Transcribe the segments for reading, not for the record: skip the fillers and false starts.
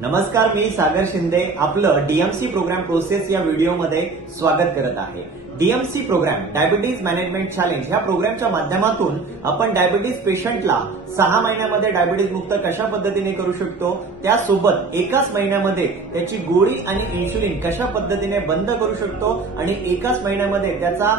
नमस्कार, मी सागर शिंदे आपलं DMC programme process या व्हिडिओमध्ये स्वागत करत आहे। DMC program diabetes management challenge ह्या प्रोग्रामच्या माध्यमातून आपण डायबिटीज पेशंटला 6 महिन्यामध्ये डायबिटीज मुक्त कशा पद्धतीने करू शकतो, त्यासोबत एकाच महिन्यामध्ये त्याची गोळी आणि इन्शुलिन कशा पद्धतीने बंद करू शकतो आणि एकाच महिन्यामध्ये त्याचा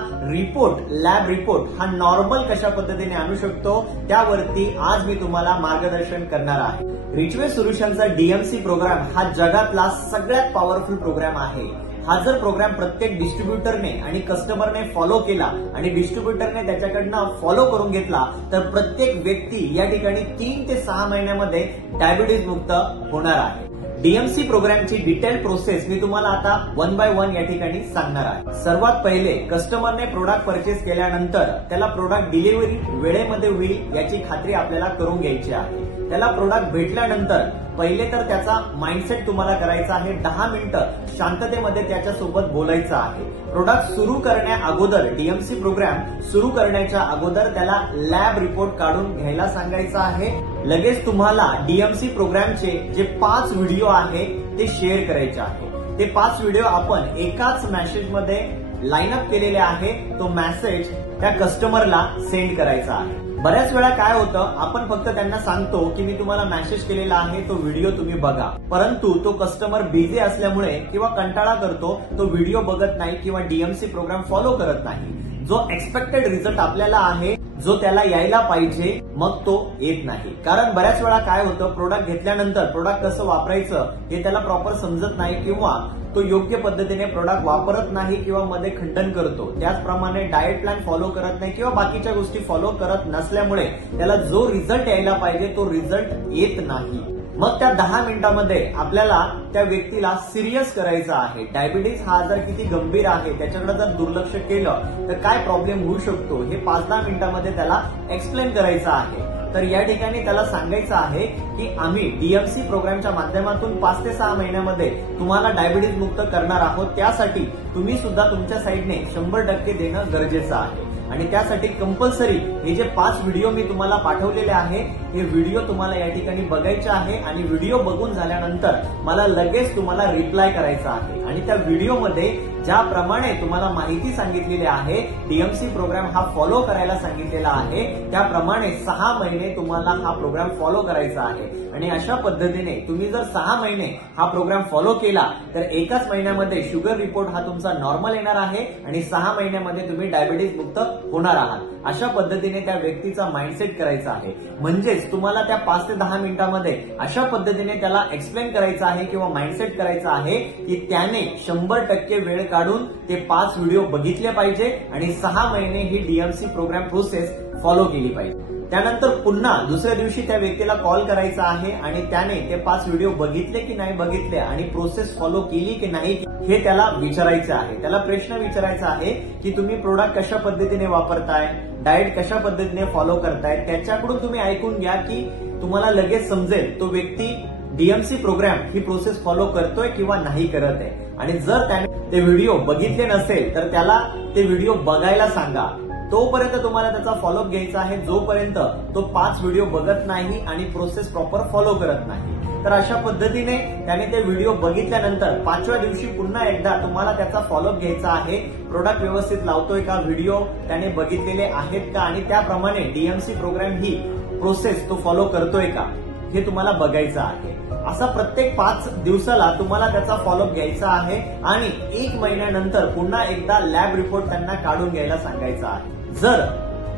लॅब रिपोर्ट हा नॉर्मल कशा पद्धतीने आणू शकतो, त्यावरती आज मी तुम्हाला मार्गदर्शन करणार आहे। रिचवे सोल्युशनचा डीएमसी प्रोग्राम हा जगातला सगळ्यात पॉवरफुल प्रोग्राम आहे। हा जर प्रोग्राम प्रत्येक डिस्ट्रीब्युटरने आणि कस्टमरने फॉलो केला आणि डिस्ट्रीब्युटरने त्याच्याकडनं फॉलो करून घेतला तर प्रत्येक व्यक्ती या ठिकाणी 3 ते 6 महिन्यामध्ये डायबिटीज मुक्त होणार आहे। डीएमसी प्रोग्रामची डिटेल प्रोसेस मी तुम्हाला आता 1 बाय 1 या ठिकाणी सांगणार आहे। सर्वात पहिले कस्टमरने प्रोडक्ट परचेस केल्यानंतर त्याला प्रोडक्ट डिलिव्हरी वेळेमध्ये होईल याची खात्री आपल्याला करून घ्यायची आहे। त्याला प्रोडक्ट भेटल्यानंतर पहिले तर त्याचा माइंडसेट तुम्हाला करायचा आहे। 10 मिनिटं शांततेमध्ये त्याच्यासोबत बोलायचं आहे। प्रोडक्ट सुरू करण्या अगोदर डीएमसी प्रोग्राम सुरू करण्याच्या अगोदर त्याला लॅब रिपोर्ट काढून घ्यायला सांगायचं आहे। लगेच तुम्हाला डीएमसी प्रोग्रामचे जे 5 व्हिडिओ आहे ते शेअर करायचे आहे। ते 5 व्हिडिओ आपण एकाच मेसेजमध्ये लाईन अप केलेले आहे। तो मेसेज त्या कस्टमरला सेंड करायचा आहे। बऱ्याच वेळा काय होतं, आपण फक्त त्यांना सांगतो की मी तुम्हाला मेसेज केलेला आहे, तो व्हिडिओ तुम्ही बघा, परंतु तो कस्टमर बिझी असल्यामुळे किंवा कंटाळा करतो, तो व्हिडिओ बघत नाही किंवा डीएमसी प्रोग्राम फॉलो करत नाही। जो एक्सपेक्टेड रिझल्ट आपल्याला आहे, जो त्याला यायला पाहिजे, मग तो येत नाही। कारण बऱ्याच वेळा काय होतं, प्रोडक्ट घेतल्यानंतर प्रोडक्ट कसं वापरायचं हे त्याला प्रॉपर समजत नाही किंवा तो योग्य पद्धतीने प्रोडक्ट वापरत नाही किंवा मध्ये खंडन करतो। त्याचप्रमाणे डाएट प्लॅन फॉलो करत नाही किंवा बाकीच्या गोष्टी फॉलो करत नसल्यामुळे त्याला जो रिझल्ट यायला पाहिजे तो रिझल्ट येत नाही। मग त्या 10 मिनिटांमध्ये आपल्याला त्या व्यक्तीला सिरियस करायचं आहे। डायबिटीज हा आजार किती गंभीर आहे, त्याच्याकडे जर दुर्लक्ष केलं तर काय प्रॉब्लेम होऊ शकतो हे 5-10 मिनिटांमध्ये त्याला एक्सप्लेन करायचं आहे। तर या ठिकाणी त्याला सांगायचं आहे की आम्ही डीएमसी प्रोग्रामच्या माध्यमातून 5 ते 6 महिन्यामध्ये तुम्हाला डायबिटीज मुक्त करणार आहोत। त्यासाठी तुम्ही सुद्धा तुमच्या साईडने 100% देणं गरजेचं आहे आणि त्यासाठी कंपल्सरी हे जे 5 व्हिडिओ मी तुम्हाला पाठवलेले आहे हे व्हिडिओ तुम्हाला या ठिकाणी बघायचे आहे आणि व्हिडिओ बघून झाल्यानंतर मला लगेच तुम्हाला रिप्लाय करायचा आहे आणि त्या व्हिडिओमध्ये ज्याप्रमाणे तुम्हाला माहिती सांगितलेली आहे, डीएमसी प्रोग्राम हा फॉलो करायला सांगितलेला आहे, त्याप्रमाणे 6 महिने तुम्हाला हा प्रोग्राम फॉलो करायचा आहे आणि अशा पद्धतीने तुम्ही जर 6 महिने हा प्रोग्राम फॉलो केला तर एकाच महिन्यामध्ये शुगर रिपोर्ट हा तुमचा नॉर्मल येणार आहे आणि 6 महिन्यामध्ये तुम्ही डायबिटीज मुक्त होणार आहात। अशा पद्धतीने त्या व्यक्तीचा माइंडसेट करायचा आहे। म्हणजेच तुम्हाला त्या 5 ते 10 मिनिटांमध्ये अशा पद्धतीने त्याला एक्सप्लेन करायचं आहे किंवा माइंडसेट करायचं आहे की त्याने 100% वेळ काढून ते 5 व्हिडिओ बघितले पाहिजे आणि 6 महिने ही डीएमसी प्रोग्राम प्रोसेस फॉलो केली पाहिजे। त्यानंतर पुन्हा दुसऱ्या दिवशी त्या व्यक्तीला कॉल करायचा आहे आणि त्याने ते 5 व्हिडिओ बघितले की नाही बघितले आणि प्रोसेस फॉलो केली की नाही हे त्याला विचारायचं आहे। त्याला प्रश्न विचारायचा आहे की तुम्ही प्रोडक्ट कशा पद्धतीने वापरताय, डाएट कशा पद्धतीने फॉलो करताय, त्याच्याकडून तुम्ही ऐकून घ्या की तुम्हाला लगेच समजेल तो व्यक्ती डीएमसी प्रोग्राम ही प्रोसेस फॉलो करतोय किंवा नाही करत आहे। आणि जर त्याने ते व्हिडिओ बघितले नसेल तर त्याला ते व्हिडिओ बघायला सांगा। तोपर्यंत तुम्हाला त्याचा फॉलोअप घ्यायचा आहे जोपर्यंत तो 5 व्हिडिओ बघत नाही आणि प्रोसेस प्रॉपर फॉलो करत नाही। तर अशा पद्धतीने त्याने ते व्हिडिओ बघितल्यानंतर 5व्या दिवशी पुन्हा एकदा तुम्हाला त्याचा फॉलोअप घ्यायचा आहे। प्रोडक्ट व्यवस्थित लावतोय का, व्हिडिओ त्याने बघितलेले आहेत का आणि त्याप्रमाणे डीएमसी प्रोग्राम ही प्रोसेस तो फॉलो करतोय का हे तुम्हाला बघायचं आहे। असा प्रत्येक 5 दिवसाला तुम्हाला त्याचा फॉलोअप घ्यायचा आहे आणि 1 महिन्यानंतर पुन्हा एकदा लॅब रिपोर्ट त्यांना काढून घ्यायला सांगायचा आहे। जर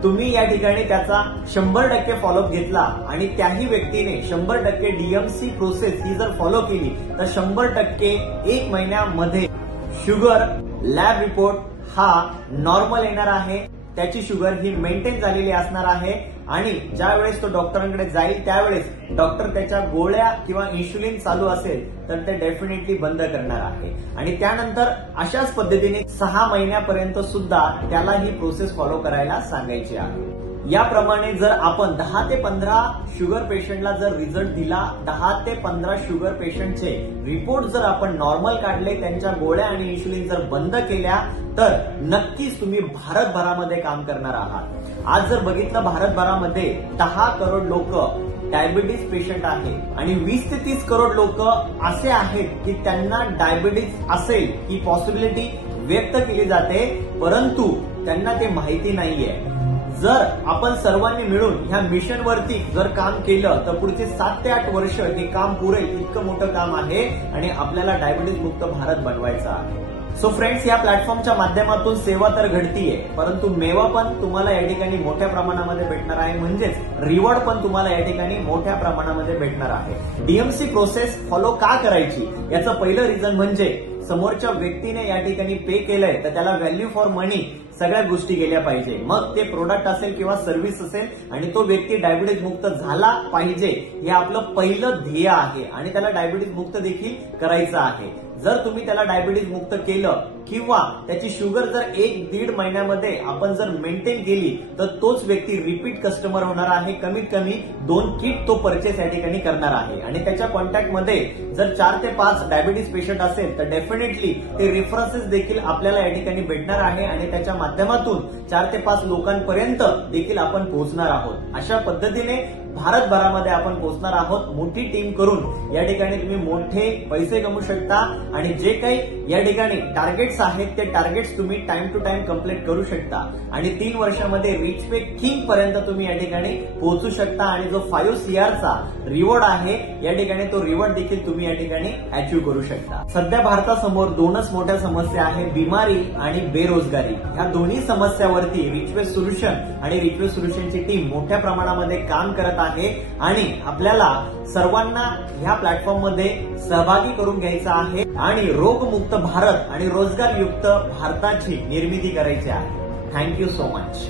तुम्ही या ठिकाणी त्याचा 100% फॉलोअप घेतला आणि त्याही व्यक्तीने 100% डीएमसी प्रोसेस ही जर फॉलो केली तर 100% 1 महिन्यामध्ये शुगर लॅब रिपोर्ट हा नॉर्मल येणार आहे। त्याची शुगर ही मेंटेन झालेली असणार आहे आणि ज्या वेळेस तो डॉक्टरांकडे जाईल त्यावेळेस डॉक्टर त्याच्या गोळ्या किंवा इन्शुलिन चालू असेल तर ते डेफिनेटली बंद करणार आहे आणि त्यानंतर अशाच पद्धतीने 6 महिन्यापर्यंत सुद्धा त्याला ही प्रोसेस फॉलो करायला सांगायची आहे। याप्रमाणे जर आपण 10 ते 15 शुगर पेशंटला जर रिझल्ट दिला, 10 ते 15 शुगर पेशंटचे रिपोर्ट जर आपण नॉर्मल काढले, त्यांच्या गोळ्या आणि इन्शुलिन जर बंद केल्या तर नक्कीच तुम्ही भारतभरामध्ये काम करणार आहात। आज जर बघितलं भारतभरामध्ये 10 करोड लोक डायबिटीज पेशंट आहे आणि 20 ते 30 करोड लोक असे आहेत की त्यांना डायबिटीज असेल ही पॉसिबिलिटी व्यक्त केली जाते, परंतु त्यांना ते माहिती नाहीये. जर आपण सर्वांनी मिळून ह्या मिशनवरती जर काम केलं तर पुढचे 7 ते 8 वर्ष हे काम पुरेल इतकं मोठं काम आहे आणि आपल्याला डायबिटीज मुक्त भारत बनवायचा आहे. सो फ्रेंड्स, या प्लॅटफॉर्मच्या माध्यमातून सेवा तर घडतीये, परंतु मेवा पण तुम्हाला या ठिकाणी मोठ्या प्रमाणामध्ये भेटणार आहे, म्हणजेच रिवॉर्ड पण तुम्हाला या ठिकाणी मोठ्या प्रमाणामध्ये भेटणार आहे. डीएमसी प्रोसेस फॉलो का करायची याचं पहिलं रिझन म्हणजे समोरच्या व्यक्तीने या ठिकाणी पे केलंय तर त्याला व्हॅल्यू फॉर मनी सगळ्या गोष्टी गेल्या पाहिजे. मग ते प्रोडक्ट असेल किंवा सर्व्हिस असेल आणि तो व्यक्ती डायबिटीज मुक्त झाला पाहिजे हे आपलं पहिलं ध्येय आहे आणि त्याला डायबिटीज मुक्त देखील करायचं आहे. जर तुम्ही त्याला डायबिटीज मुक्त केलं किंवा त्याची शुगर जर 1-1.5 महिन्यामध्ये आपण जर मेंटेन केली तर तोच व्यक्ती रिपीट कस्टमर होणार आहे. कमीत कमी 2 किट तो परचेस या ठिकाणी करणार आहे आणि त्याच्या कॉन्टॅक्टमध्ये जर 4 ते 5 डायबिटीज पेशंट असेल तर डेफिनेटली ते रेफरन्सेस देखील आपल्याला या ठिकाणी भेटणार आहे आणि त्याच्या माध्यमातून 4 ते 5 लोकांपर्यंत देखील आपण पोहोचणार आहोत. अशा पद्धतीने भारतभरामध्ये आपण पोहोचणार आहोत. मोठी टीम करून या ठिकाणी तुम्ही मोठे पैसे कमवू शकता आणि जे काही या ठिकाणी टार्गेट्स आहेत ते टार्गेट्स तुम्ही टाइम टू टाइम कंप्लीट करू शकता आणि 3 वर्षामध्ये रिच पे किंग पर्यंत तुम्ही या ठिकाणी पोहोचू शकता आणि जो 5 CRचा रिवॉर्ड आहे या ठिकाणी तो रिवॉर्ड देखील तुम्ही या ठिकाणी अचीव्ह करू शकता. सध्या भारतासमोर 2च मोठ्या समस्या आहेत, बिमारी आणि बेरोजगारी. ह्या दोन्ही समस्यावरती रिचवे सोल्युशन आणि रिचवे सोल्युशनची टीम मोठ्या प्रमाणामध्ये काम करत आहे आणि आपल्याला सर्वांना ह्या प्लॅटफॉर्ममध्ये सहभागी करून घ्यायचं आहे आणि रोगमुक्त भारत आणि रोजगारयुक्त भारताची निर्मिती करायची आहे. Thank you so much.